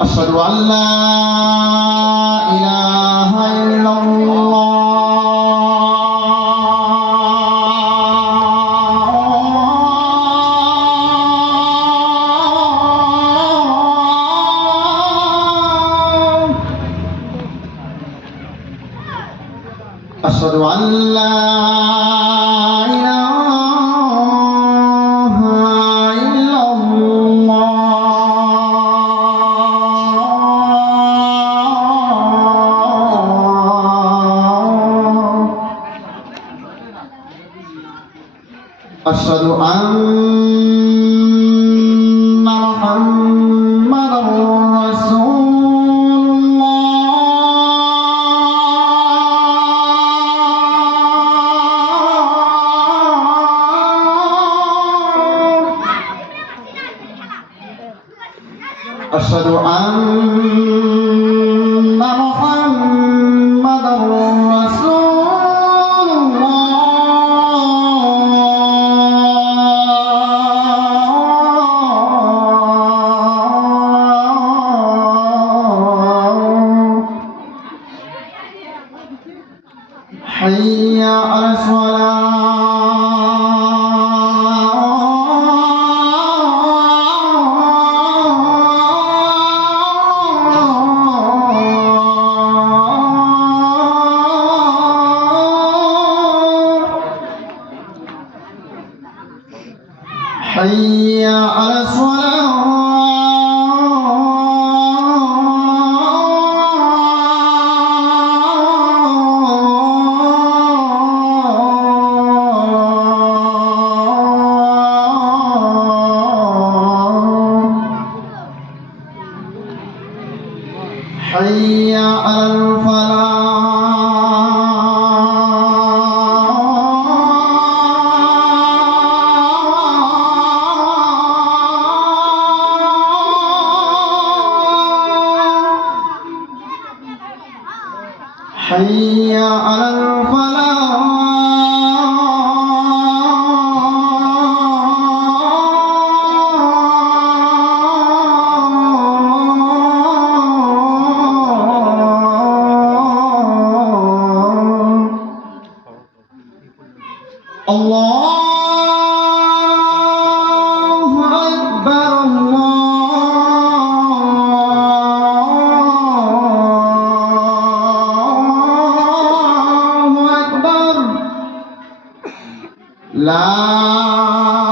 أشهد أن لا إله إلا الله أشهد أن لا إله إلا الله أشهد أن محمدا رسول الله أشهد أن محمدا رسول الله حي على الصلاة حي على الصلاة حي على الفلاح حي على الفلاح الله أكبر الله أكبر لا